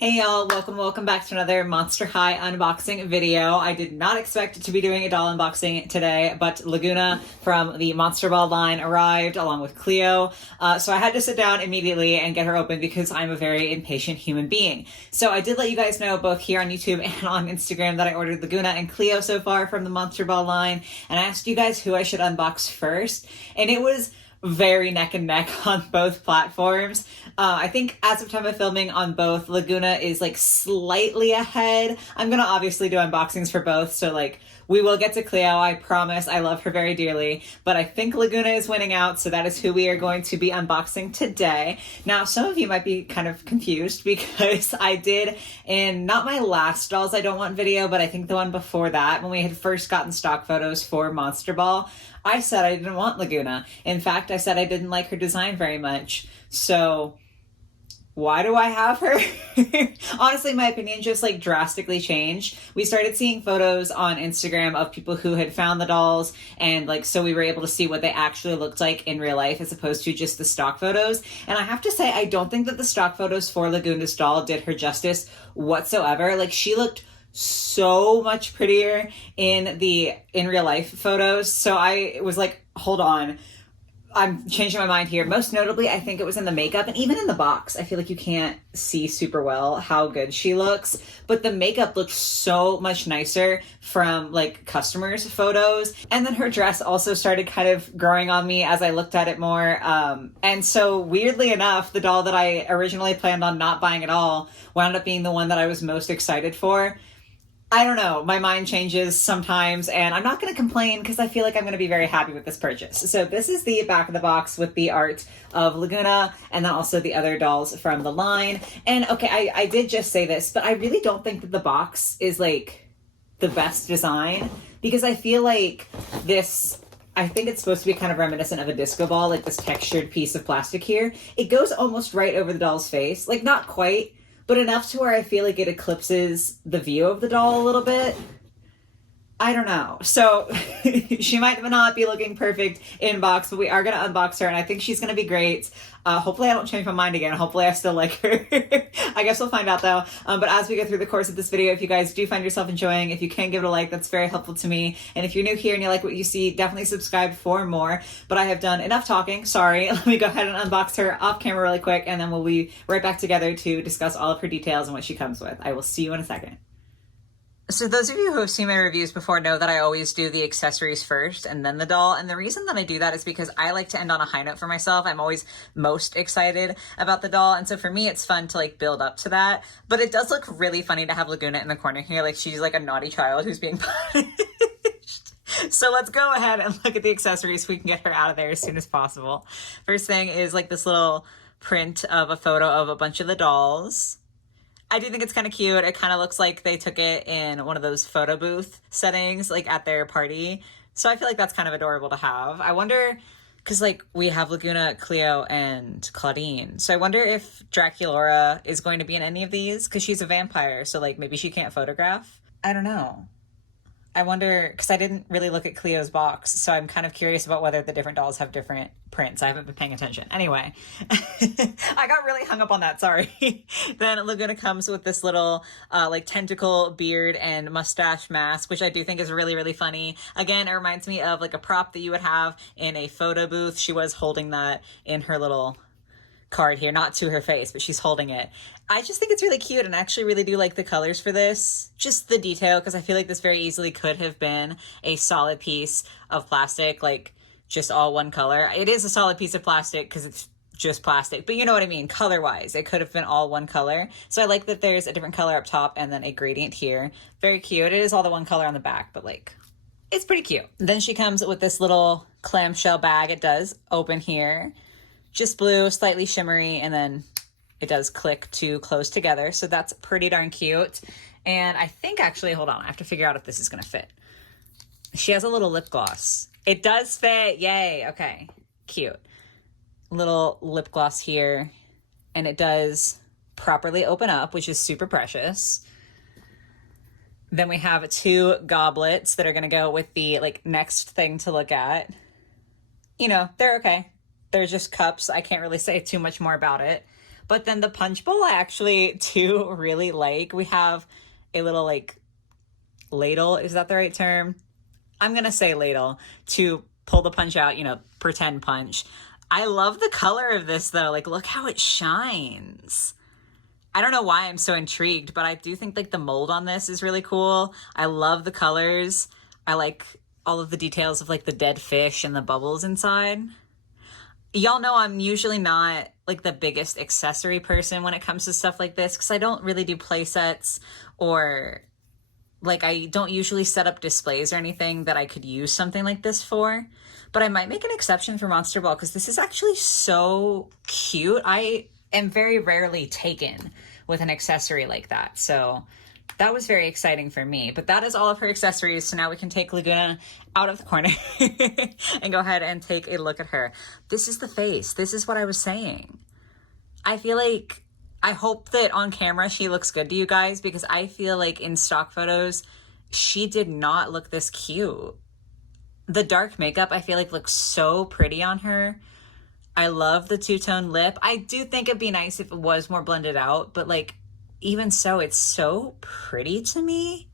Hey y'all, welcome back to another Monster High unboxing video. I did not expect to be doing a doll unboxing today, but Lagoona from the Monster Ball line arrived along with Cleo. So I had to sit down immediately and get her open because I'm a very impatient human being. So I did let you guys know both here on YouTube and on Instagram that I ordered Lagoona and Cleo so far from the Monster Ball line. And I asked you guys who I should unbox first. And it was very neck and neck on both platforms. I think as of time of filming on both, Lagoona is like slightly ahead. I'm gonna obviously do unboxings for both, so like we will get to Cleo, I promise. I love her very dearly, but I think Lagoona is winning out, so that is who we are going to be unboxing today. Now, some of you might be kind of confused because I did in not my last Dolls I Don't Want video, but I think the one before that, when we had first gotten stock photos for Monster Ball, I said I didn't want Lagoona. In fact, I said I didn't like her design very much. So why do I have her? Honestly, my opinion just like drastically changed. We started seeing photos on Instagram of people who had found the dolls, and like so we were able to see what they actually looked like in real life as opposed to just the stock photos. And I have to say, I don't think that the stock photos for Lagoona's doll did her justice whatsoever. Like, she looked so much prettier in real life photos. So I was like, hold on, I'm changing my mind here. Most notably, I think it was in the makeup, and even in the box, I feel like you can't see super well how good she looks, but the makeup looks so much nicer from like customers' photos. And then her dress also started kind of growing on me as I looked at it more. And so weirdly enough, the doll that I originally planned on not buying at all wound up being the one that I was most excited for. I don't know, my mind changes sometimes, and I'm not going to complain because I feel like I'm going to be very happy with this purchase. So this is the back of the box with the art of Lagoona, and then also the other dolls from the line. And okay, I did just say this, but I really don't think that the box is like the best design, because I feel like this, I think it's supposed to be kind of reminiscent of a disco ball, like this textured piece of plastic here. It goes almost right over the doll's face, like not quite, but enough to where I feel like it eclipses the view of the doll a little bit. I don't know. So she might not be looking perfect in box, but we are going to unbox her, and I think she's going to be great. Hopefully I don't change my mind again. Hopefully I still like her. I guess we'll find out though. But as we go through the course of this video, if you guys do find yourself enjoying, if you can give it a like, that's very helpful to me. And if you're new here and you like what you see, definitely subscribe for more. But I have done enough talking. Sorry. Let me go ahead and unbox her off camera really quick, and then we'll be right back together to discuss all of her details and what she comes with. I will see you in a second. So those of you who have seen my reviews before know that I always do the accessories first and then the doll. And the reason that I do that is because I like to end on a high note for myself. I'm always most excited about the doll. And so for me, it's fun to like build up to that. But it does look really funny to have Lagoona in the corner here. Like she's like a naughty child who's being punished. So let's go ahead and look at the accessories so we can get her out of there as soon as possible. First thing is like this little print of a photo of a bunch of the dolls. I do think it's kind of cute. It kind of looks like they took it in one of those photo booth settings, like at their party. So I feel like that's kind of adorable to have. I wonder, because like we have Lagoona, Cleo, and Claudine. So I wonder if Draculaura is going to be in any of these, because she's a vampire. So like maybe she can't photograph. I don't know. I wonder, because I didn't really look at Cleo's box, so I'm kind of curious about whether the different dolls have different prints. I haven't been paying attention. Anyway, I got really hung up on that, sorry. Then Lagoona comes with this little like tentacle beard and mustache mask, which I do think is really, really funny. Again, it reminds me of like a prop that you would have in a photo booth. She was holding that in her little card here, not to her face, but she's holding it. I just think it's really cute, and I actually really do like the colors for this. Just the detail, because I feel like this very easily could have been a solid piece of plastic, like just all one color. It is a solid piece of plastic because it's just plastic, but you know what I mean, color-wise. It could have been all one color. So I like that there's a different color up top and then a gradient here. Very cute. It is all the one color on the back, but like, it's pretty cute. Then she comes with this little clamshell bag. It does open here. Just blue, slightly shimmery, and then it does click to close together. So that's pretty darn cute. And I think actually, hold on, I have to figure out if this is gonna fit. She has a little lip gloss. It does fit, yay, okay, cute. Little lip gloss here, and it does properly open up, which is super precious. Then we have two goblets that are gonna go with the like next thing to look at. You know, they're okay. They're just cups. I can't really say too much more about it. But then the punch bowl I actually do really like. We have a little like ladle, is that the right term? I'm gonna say ladle, to pull the punch out, you know, pretend punch. I love the color of this though. Like, look how it shines. I don't know why I'm so intrigued, but I do think like the mold on this is really cool. I love the colors. I like all of the details of like the dead fish and the bubbles inside. Y'all know I'm usually not like the biggest accessory person when it comes to stuff like this, because I don't really do play sets, or like I don't usually set up displays or anything that I could use something like this for. But I might make an exception for Monster Ball because this is actually so cute. I am very rarely taken with an accessory like that. So that was very exciting for me. But that is all of her accessories. So now we can take Lagoona out of the corner and go ahead and take a look at her. This is the face. This is what I was saying. I feel like, I hope that on camera she looks good to you guys, because I feel like in stock photos, she did not look this cute. The dark makeup, I feel like, looks so pretty on her. I love the two-tone lip. I do think it'd be nice if it was more blended out, but like, even so, it's so pretty to me.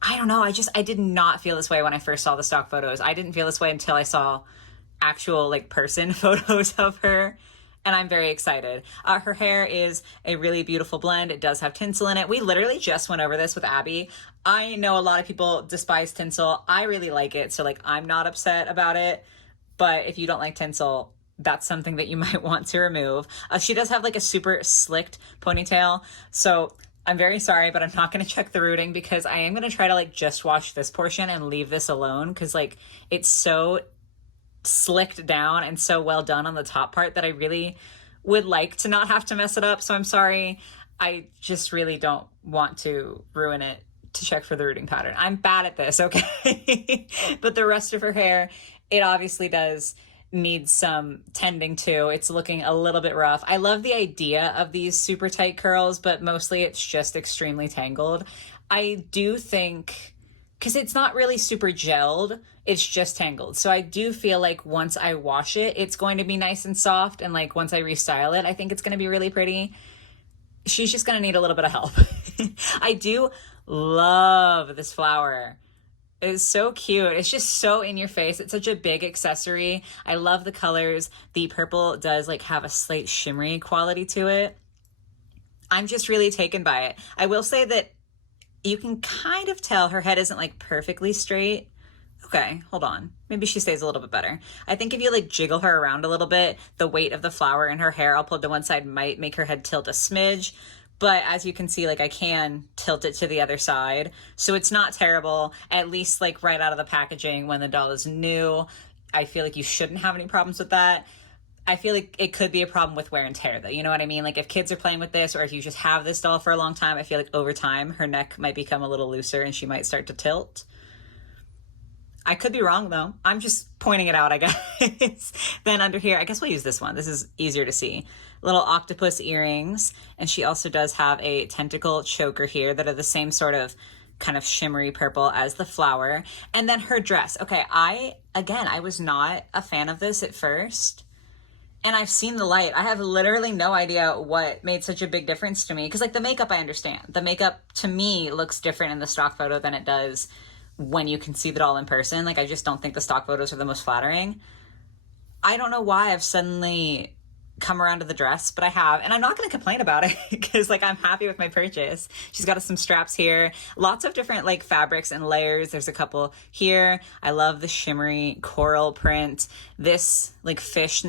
I don't know. I did not feel this way when I first saw the stock photos. I didn't feel this way until I saw actual like person photos of her. And I'm very excited. Her hair is a really beautiful blend. It does have tinsel in it. We literally just went over this with Abby. I know a lot of people despise tinsel. I really like it, so like I'm not upset about it. But if you don't like tinsel, that's something that you might want to remove. She does have like a super slicked ponytail, so I'm very sorry, but I'm not going to check the rooting, because I am going to try to like just wash this portion and leave this alone, because like it's so slicked down and so well done on the top part that I really would like to not have to mess it up. So I'm sorry. I just really don't want to ruin it to check for the rooting pattern. I'm bad at this, okay? But the rest of her hair, it obviously does need some tending to. It's looking a little bit rough. I love the idea of these super tight curls, but mostly it's just extremely tangled. I do think, because it's not really super gelled, it's just tangled. So I do feel like once I wash it, it's going to be nice and soft. And like once I restyle it, I think it's going to be really pretty. She's just going to need a little bit of help. I do love this flower. It is so cute. It's just so in your face. It's such a big accessory. I love the colors. The purple does like have a slight shimmery quality to it. I'm just really taken by it. I will say that you can kind of tell her head isn't like perfectly straight. Okay, hold on. Maybe she stays a little bit better. I think if you like jiggle her around a little bit, the weight of the flower in her hair, I'll pull it to one side, might make her head tilt a smidge. But as you can see, like I can tilt it to the other side. So it's not terrible, at least like right out of the packaging when the doll is new. I feel like you shouldn't have any problems with that. I feel like it could be a problem with wear and tear though. You know what I mean? Like if kids are playing with this, or if you just have this doll for a long time, I feel like over time her neck might become a little looser and she might start to tilt. I could be wrong though. I'm just pointing it out, I guess. Then under here, I guess we'll use this one. This is easier to see. Little octopus earrings. And she also does have a tentacle choker here that are the same sort of kind of shimmery purple as the flower. And then her dress. Okay, I was not a fan of this at first. And I've seen the light. I have literally no idea what made such a big difference to me. Because like the makeup, I understand. The makeup to me looks different in the stock photo than it does when you can see the doll in person. Like I just don't think the stock photos are the most flattering. I don't know why I've suddenly come around to the dress, but I have, and I'm not going to complain about it because like I'm happy with my purchase. She's got some straps here, lots of different like fabrics and layers. There's a couple here. I love the shimmery coral print. This like fish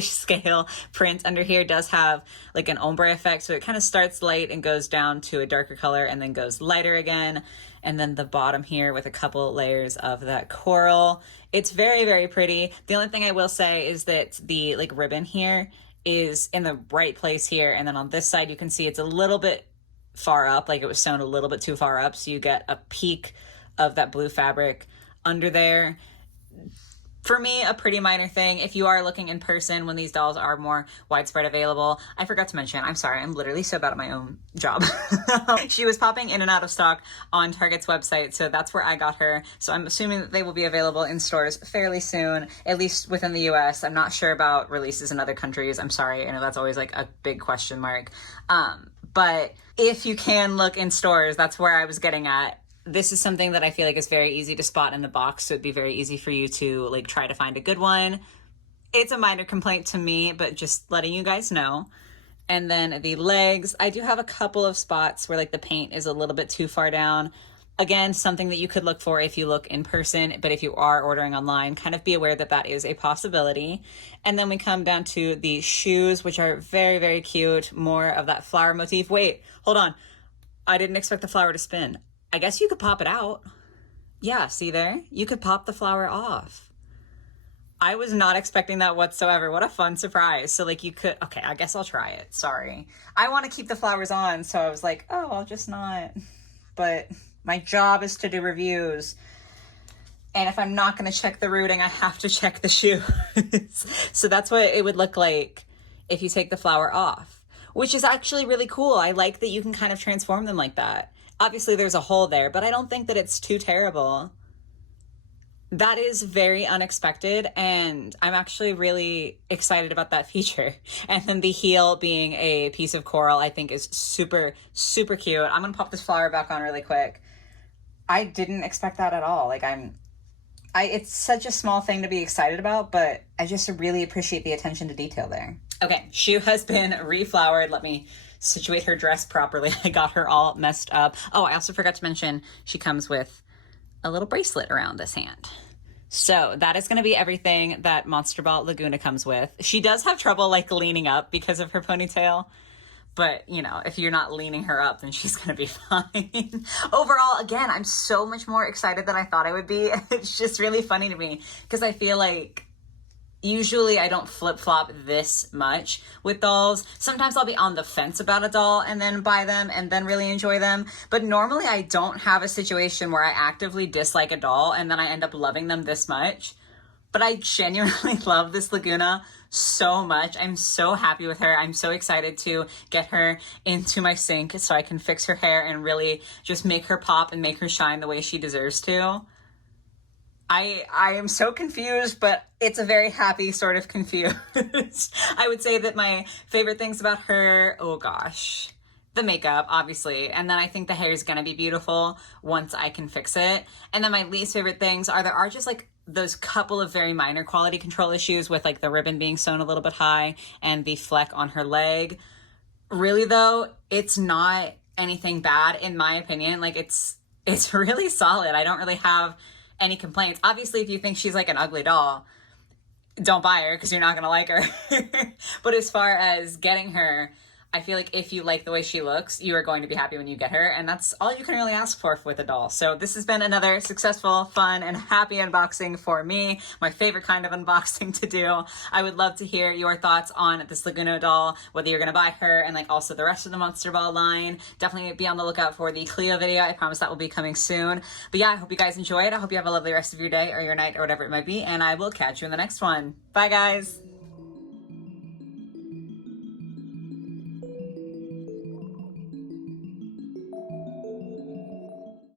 scale print under here does have like an ombre effect, so it kind of starts light and goes down to a darker color and then goes lighter again. And then the bottom here with a couple layers of that coral. It's very, very pretty. The only thing I will say is that the like ribbon here is in the right place here. And then on this side, you can see it's a little bit far up, like it was sewn a little bit too far up. So you get a peak of that blue fabric under there. for me, a pretty minor thing. If you are looking in person when these dolls are more widespread available, I forgot to mention, I'm sorry, I'm literally so bad at my own job. She was popping in and out of stock on Target's website, so that's where I got her. So I'm assuming that they will be available in stores fairly soon, at least within the US. I'm not sure about releases in other countries. I'm sorry, I know that's always like a big question mark. But if you can look in stores, that's where I was getting at. This is something that I feel like is very easy to spot in the box, so it'd be very easy for you to like try to find a good one. It's a minor complaint to me, but just letting you guys know. And then the legs, I do have a couple of spots where like the paint is a little bit too far down. Again, something that you could look for if you look in person, but if you are ordering online, kind of be aware that that is a possibility. And then we come down to the shoes, which are very, very cute. More of that flower motif. Wait, hold on. I didn't expect the flower to spin. I guess you could pop it out. Yeah, see there? You could pop the flower off. I was not expecting that whatsoever. What a fun surprise. So like you could, okay, I guess I'll try it. Sorry. I want to keep the flowers on, so I was like, oh, I'll just not. But my job is to do reviews. And if I'm not going to check the rooting, I have to check the shoes. So that's what it would look like if you take the flower off, which is actually really cool. I like that you can kind of transform them like that. Obviously there's a hole there, but I don't think that it's too terrible. That is very unexpected, and I'm actually really excited about that feature. And then the heel being a piece of coral, I think is super, super cute. I'm gonna pop this flower back on really quick. I didn't expect that at all. Like it's such a small thing to be excited about, but I just really appreciate the attention to detail there. Okay, shoe has been reflowered. Let me situate her dress properly. I got her all messed up. Oh, I also forgot to mention she comes with a little bracelet around this hand. So that is going to be everything that Monster Ball Lagoona comes with. She does have trouble like leaning up because of her ponytail, but you know, if you're not leaning her up, then she's going to be fine. Overall, again, I'm so much more excited than I thought I would be. It's just really funny to me because I feel like usually I don't flip-flop this much with dolls. Sometimes I'll be on the fence about a doll and then buy them and then really enjoy them. But normally I don't have a situation where I actively dislike a doll and then I end up loving them this much. But I genuinely love this Lagoona so much. I'm so happy with her. I'm so excited to get her into my sink so I can fix her hair and really just make her pop and make her shine the way she deserves to. I am so confused, but it's a very happy sort of confused. I would say that my favorite things about her, oh gosh, the makeup, obviously. And then I think the hair is going to be beautiful once I can fix it. And then my least favorite things are just like those couple of very minor quality control issues with like the ribbon being sewn a little bit high and the fleck on her leg. Really though, it's not anything bad in my opinion. Like it's really solid. I don't really have any complaints. Obviously, if you think she's like an ugly doll, don't buy her because you're not going to like her. But as far as getting her, I feel like if you like the way she looks, you are going to be happy when you get her. And that's all you can really ask for with a doll. So this has been another successful, fun, and happy unboxing for me. My favorite kind of unboxing to do. I would love to hear your thoughts on this Lagoona doll, whether you're going to buy her and like also the rest of the Monster Ball line. Definitely be on the lookout for the Cleo video. I promise that will be coming soon. But yeah, I hope you guys enjoyed. I hope you have a lovely rest of your day or your night or whatever it might be. And I will catch you in the next one. Bye, guys.